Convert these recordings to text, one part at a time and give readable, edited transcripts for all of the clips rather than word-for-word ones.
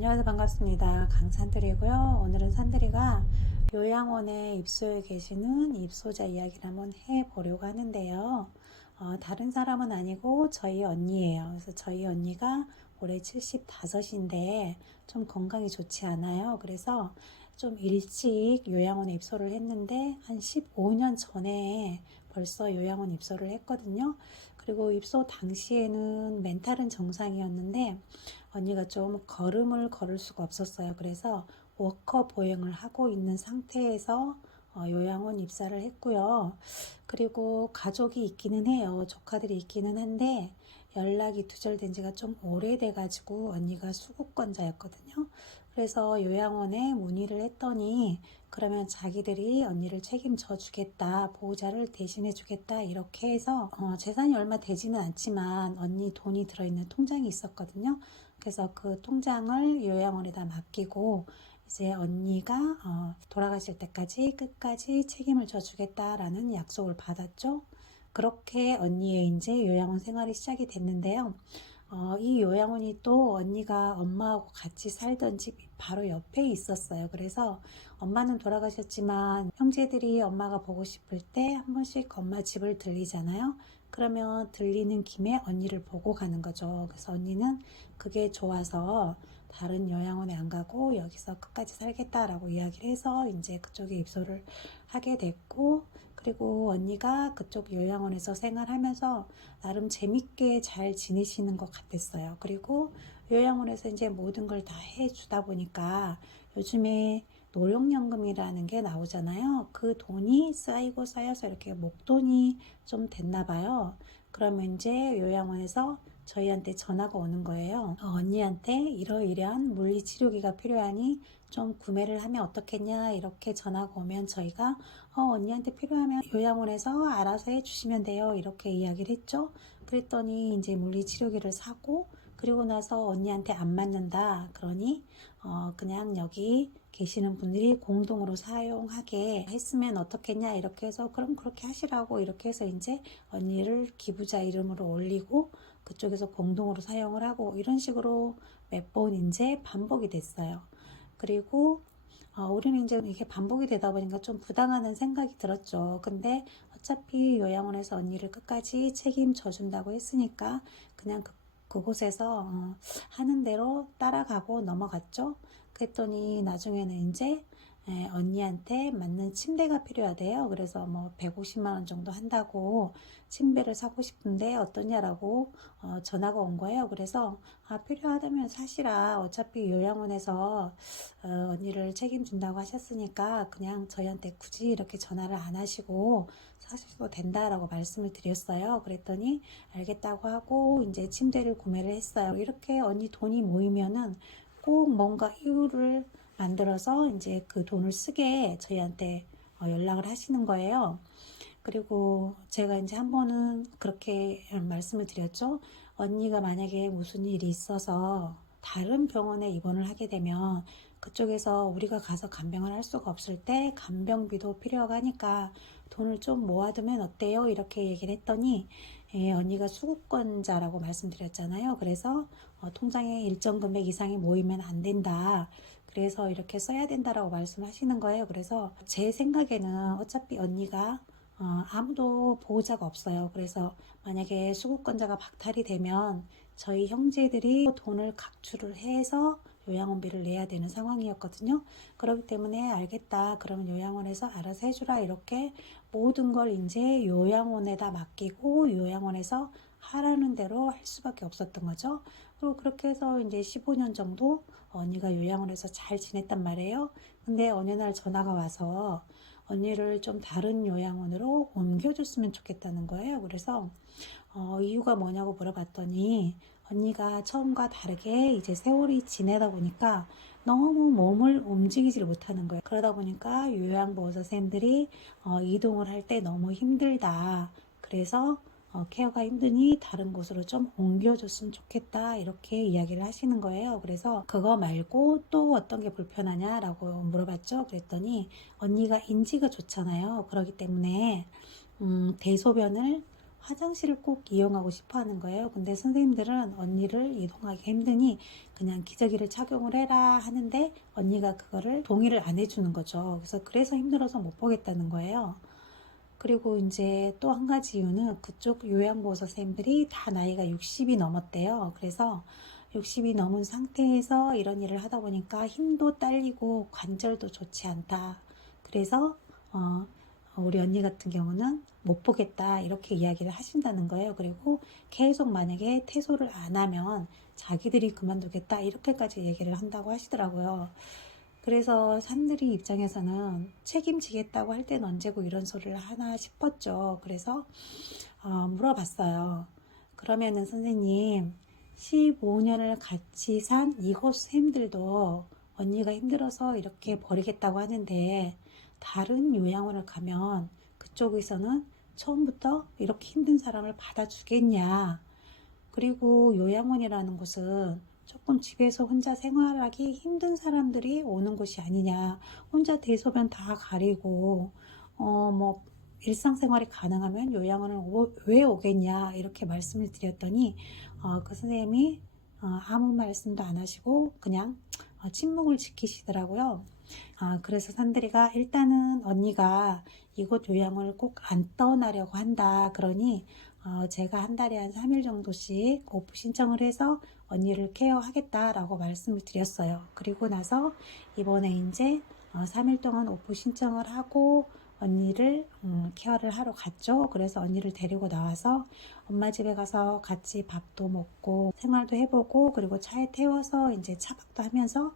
안녕하세요. 반갑습니다. 강산들이고요. 오늘은 산들이가 요양원에 입소해 계시는 입소자 이야기를 한번 해보려고 하는데요. 다른 사람은 아니고 저희 언니예요. 그래서 저희 언니가 올해 75인데 좀 건강이 좋지 않아요. 그래서 좀 일찍 요양원에 입소를 했는데 한 15년 전에 벌써 요양원 입소를 했거든요. 그리고 입소 당시에는 멘탈은 정상이었는데 언니가 좀 걸음을 걸을 수가 없었어요. 그래서 워커 보행을 하고 있는 상태에서 요양원 입사를 했고요. 그리고 가족이 있기는 해요. 조카들이 있기는 한데 연락이 두절된 지가 좀 오래돼 가지고 언니가 수급권자였거든요. 그래서 요양원에 문의를 했더니 그러면 자기들이 언니를 책임져 주겠다, 보호자를 대신해 주겠다 이렇게 해서 재산이 얼마 되지는 않지만 언니 돈이 들어있는 통장이 있었거든요. 그래서 그 통장을 요양원에다 맡기고 이제 언니가 돌아가실 때까지 끝까지 책임을 져주겠다라는 약속을 받았죠. 그렇게 언니의 이제 요양원 생활이 시작이 됐는데요. 이 요양원이 또 언니가 엄마하고 같이 살던 집이 바로 옆에 있었어요. 그래서 엄마는 돌아가셨지만 형제들이 엄마가 보고 싶을 때 한 번씩 엄마 집을 들리잖아요. 그러면 들리는 김에 언니를 보고 가는 거죠. 그래서 언니는 그게 좋아서 다른 요양원에 안 가고 여기서 끝까지 살겠다라고 이야기를 해서 이제 그쪽에 입소를 하게 됐고, 그리고 언니가 그쪽 요양원에서 생활하면서 나름 재밌게 잘 지내시는 것 같았어요. 그리고 요양원에서 이제 모든 걸 다 해주다 보니까 요즘에 노령연금이라는 게 나오잖아요. 그 돈이 쌓이고 쌓여서 이렇게 목돈이 좀 됐나 봐요. 그러면 이제 요양원에서 저희한테 전화가 오는 거예요. 언니한테 이러이러한 물리치료기가 필요하니 좀 구매를 하면 어떻겠냐 이렇게 전화가 오면 저희가 언니한테 필요하면 요양원에서 알아서 해주시면 돼요 이렇게 이야기를 했죠. 그랬더니 이제 물리치료기를 사고 그리고 나서 언니한테 안 맞는다 그러니 그냥 여기 계시는 분들이 공동으로 사용하게 했으면 어떻겠냐 이렇게 해서 그럼 그렇게 하시라고 이렇게 해서 이제 언니를 기부자 이름으로 올리고 그쪽에서 공동으로 사용을 하고 이런 식으로 몇 번 이제 반복이 됐어요. 그리고 우리는 이제 이게 반복이 되다 보니까 좀 부당하다는 생각이 들었죠. 근데 어차피 요양원에서 언니를 끝까지 책임져 준다고 했으니까 그냥 그곳에서 하는 대로 따라가고 넘어갔죠. 그랬더니 나중에는 이제 언니한테 맞는 침대가 필요하대요. 그래서 뭐 150만 원 정도 한다고 침대를 사고 싶은데 어떠냐라고 전화가 온 거예요. 그래서 필요하다면 사시라. 어차피 요양원에서 언니를 책임진다고 하셨으니까 그냥 저희한테 굳이 이렇게 전화를 안 하시고 사셔도 된다라고 말씀을 드렸어요. 그랬더니 알겠다고 하고 이제 침대를 구매를 했어요. 이렇게 언니 돈이 모이면은 꼭 뭔가 이유를 만들어서 이제 그 돈을 쓰게 저희한테 연락을 하시는 거예요. 그리고 제가 이제 한 번은 그렇게 말씀을 드렸죠. 언니가 만약에 무슨 일이 있어서 다른 병원에 입원을 하게 되면 그쪽에서 우리가 가서 간병을 할 수가 없을 때 간병비도 필요하고 하니까 돈을 좀 모아두면 어때요? 이렇게 얘기를 했더니 언니가 수급권자라고 말씀드렸잖아요. 그래서 통장에 일정 금액 이상이 모이면 안 된다. 그래서 이렇게 써야 된다라고 말씀하시는 거예요. 그래서 제 생각에는 어차피 언니가 아무도 보호자가 없어요. 그래서 만약에 수급권자가 박탈이 되면 저희 형제들이 돈을 각출을 해서 요양원비를 내야 되는 상황이었거든요. 그렇기 때문에 알겠다. 그러면 요양원에서 알아서 해주라. 이렇게 모든 걸 이제 요양원에다 맡기고 요양원에서 하라는 대로 할 수밖에 없었던 거죠. 그리고 그렇게 해서 이제 15년 정도 언니가 요양원에서 잘 지냈단 말이에요. 근데 어느 날 전화가 와서 언니를 좀 다른 요양원으로 옮겨줬으면 좋겠다는 거예요. 그래서 이유가 뭐냐고 물어봤더니 언니가 처음과 다르게 이제 세월이 지내다 보니까 너무 몸을 움직이질 못하는 거예요. 그러다 보니까 요양보호사 선생님들이 이동을 할 때 너무 힘들다. 그래서 케어가 힘드니 다른 곳으로 좀 옮겨줬으면 좋겠다 이렇게 이야기를 하시는 거예요. 그래서 그거 말고 또 어떤 게 불편하냐라고 물어봤죠. 그랬더니 언니가 인지가 좋잖아요. 그렇기 때문에 대소변을 화장실을 꼭 이용하고 싶어 하는 거예요. 근데 선생님들은 언니를 이동하기 힘드니 그냥 기저귀를 착용을 해라 하는데 언니가 그거를 동의를 안 해주는 거죠. 그래서 힘들어서 못 보겠다는 거예요. 그리고 이제 또 한 가지 이유는 그쪽 요양보호사 선생님들이 다 나이가 60이 넘었대요. 그래서 60이 넘은 상태에서 이런 일을 하다 보니까 힘도 딸리고 관절도 좋지 않다. 그래서 우리 언니 같은 경우는 못 보겠다 이렇게 이야기를 하신다는 거예요. 그리고 계속 만약에 퇴소를 안 하면 자기들이 그만두겠다 이렇게까지 얘기를 한다고 하시더라고요. 그래서 산들이 입장에서는 책임지겠다고 할 땐 언제고 이런 소리를 하나 싶었죠. 그래서 물어봤어요. 그러면은 선생님 15년을 같이 산 이곳 쌤들도 언니가 힘들어서 이렇게 버리겠다고 하는데 다른 요양원을 가면 그쪽에서는 처음부터 이렇게 힘든 사람을 받아주겠냐. 그리고 요양원이라는 곳은 조금 집에서 혼자 생활하기 힘든 사람들이 오는 곳이 아니냐. 혼자 대소변 다 가리고 뭐 일상생활이 가능하면 요양원을 왜 오겠냐 이렇게 말씀을 드렸더니 그 선생님이 아무 말씀도 안 하시고 그냥 침묵을 지키시더라고요. 그래서 산들이가 일단은 언니가 이곳 요양을 꼭 안 떠나려고 한다. 그러니 제가 한 달에 한 3일 정도씩 오프 신청을 해서 언니를 케어하겠다라고 말씀을 드렸어요. 그리고 나서 이번에 이제 3일 동안 오프 신청을 하고 언니를 케어를 하러 갔죠. 그래서 언니를 데리고 나와서 엄마 집에 가서 같이 밥도 먹고 생활도 해보고 그리고 차에 태워서 이제 차박도 하면서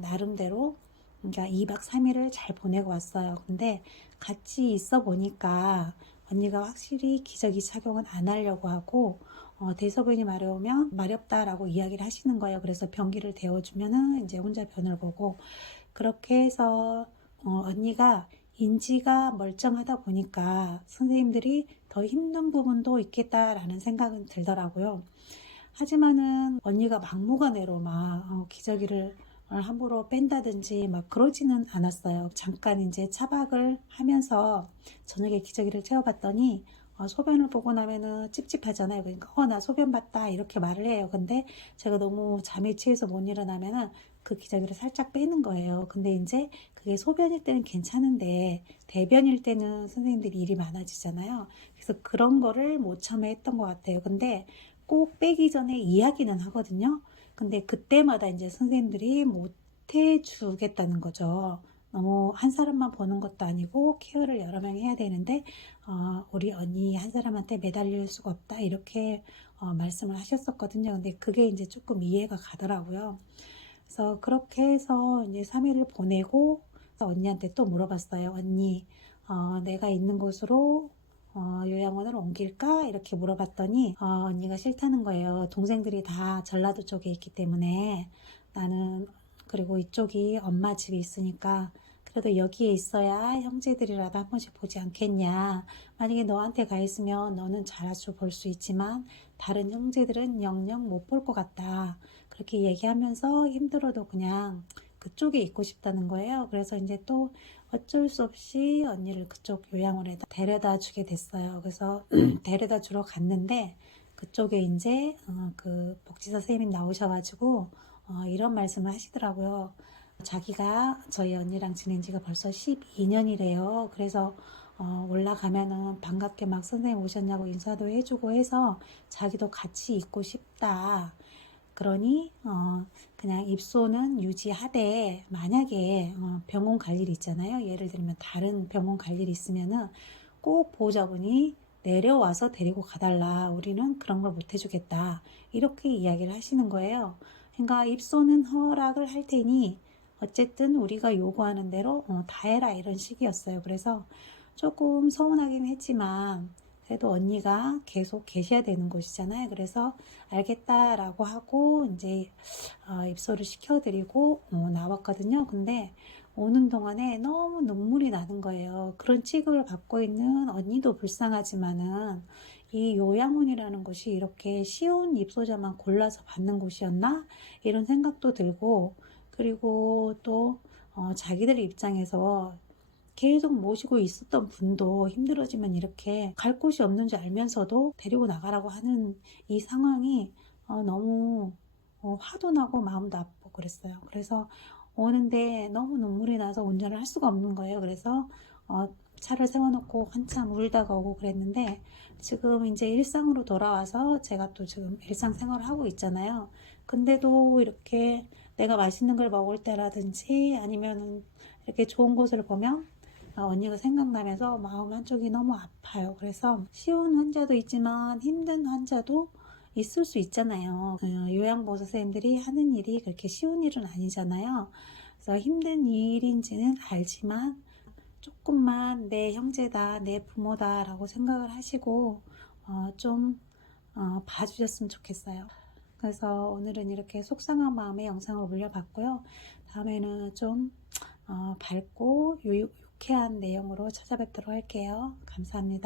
나름대로 그러니까 2박 3일을 잘 보내고 왔어요. 근데 같이 있어 보니까 언니가 확실히 기저귀 착용은 안 하려고 하고 대소변이 마려우면 마렵다라고 이야기를 하시는 거예요. 그래서 변기를 데워주면은 이제 혼자 변을 보고 그렇게 해서 언니가 인지가 멀쩡하다 보니까 선생님들이 더 힘든 부분도 있겠다라는 생각은 들더라고요. 하지만은 언니가 막무가내로 막 기저귀를 함부로 뺀다든지 막 그러지는 않았어요. 잠깐 이제 차박을 하면서 저녁에 기저귀를 채워봤더니 소변을 보고 나면은 찝찝하잖아요. 그러니까 나 소변 봤다 이렇게 말을 해요. 근데 제가 너무 잠에 취해서 못 일어나면은 그 기저귀를 살짝 빼는 거예요. 근데 이제 그게 소변일 때는 괜찮은데 대변일 때는 선생님들이 일이 많아지잖아요. 그래서 그런 거를 못 참아 했던 것 같아요. 근데 꼭 빼기 전에 이야기는 하거든요. 근데 그때마다 이제 선생님들이 못 해주겠다는 거죠. 너무 한 사람만 보는 것도 아니고 케어를 여러 명 해야 되는데 우리 언니 한 사람한테 매달릴 수가 없다 이렇게 말씀을 하셨었거든요. 근데 그게 이제 조금 이해가 가더라고요. 그래서 그렇게 해서 이제 3일을 보내고 언니한테 또 물어봤어요. 언니, 내가 있는 곳으로 요양원을 옮길까? 이렇게 물어봤더니 언니가 싫다는 거예요. 동생들이 다 전라도 쪽에 있기 때문에 나는 그리고 이쪽이 엄마 집이 있으니까 그래도 여기에 있어야 형제들이라도 한 번씩 보지 않겠냐. 만약에 너한테 가 있으면 너는 자주 볼 수 있지만 다른 형제들은 영영 못 볼 것 같다. 그렇게 얘기하면서 힘들어도 그냥 그쪽에 있고 싶다는 거예요. 그래서 이제 또 어쩔 수 없이 언니를 그쪽 요양원에 데려다 주게 됐어요. 그래서 데려다 주러 갔는데 그쪽에 이제 그 복지사 선생님이 나오셔가지고 이런 말씀을 하시더라고요. 자기가 저희 언니랑 지낸 지가 벌써 12년이래요. 그래서 올라가면은 반갑게 막 선생님 오셨냐고 인사도 해주고 해서 자기도 같이 있고 싶다. 그러니 그냥 입소는 유지하되 만약에 병원 갈 일이 있잖아요. 예를 들면 다른 병원 갈 일이 있으면은 꼭 보호자분이 내려와서 데리고 가달라. 우리는 그런 걸 못 해주겠다. 이렇게 이야기를 하시는 거예요. 그러니까 입소는 허락을 할 테니 어쨌든 우리가 요구하는 대로 다 해라 이런 식이었어요. 그래서 조금 서운하긴 했지만 그래도 언니가 계속 계셔야 되는 곳이잖아요. 그래서 알겠다라고 하고 이제 입소를 시켜드리고 나왔거든요. 근데 오는 동안에 너무 눈물이 나는 거예요. 그런 취급을 받고 있는 언니도 불쌍하지만은 이 요양원이라는 곳이 이렇게 쉬운 입소자만 골라서 받는 곳이었나? 이런 생각도 들고 그리고 또 자기들 입장에서 계속 모시고 있었던 분도 힘들어지면 이렇게 갈 곳이 없는 줄 알면서도 데리고 나가라고 하는 이 상황이 너무 화도 나고 마음도 아프고 그랬어요. 그래서 오는데 너무 눈물이 나서 운전을 할 수가 없는 거예요. 그래서 차를 세워놓고 한참 울다가 오고 그랬는데, 지금 이제 일상으로 돌아와서 제가 또 지금 일상생활을 하고 있잖아요. 근데도 이렇게 내가 맛있는 걸 먹을 때라든지 아니면 이렇게 좋은 곳을 보면 언니가 생각나면서 마음 한쪽이 너무 아파요. 그래서 쉬운 환자도 있지만 힘든 환자도 있을 수 있잖아요. 요양보호사 선생님들이 하는 일이 그렇게 쉬운 일은 아니잖아요. 그래서 힘든 일인지는 알지만 조금만 내 형제다, 내 부모다 라고 생각을 하시고 좀 봐주셨으면 좋겠어요. 그래서 오늘은 이렇게 속상한 마음에 영상을 올려봤고요. 다음에는 좀 밝고 유쾌한 내용으로 찾아뵙도록 할게요. 감사합니다.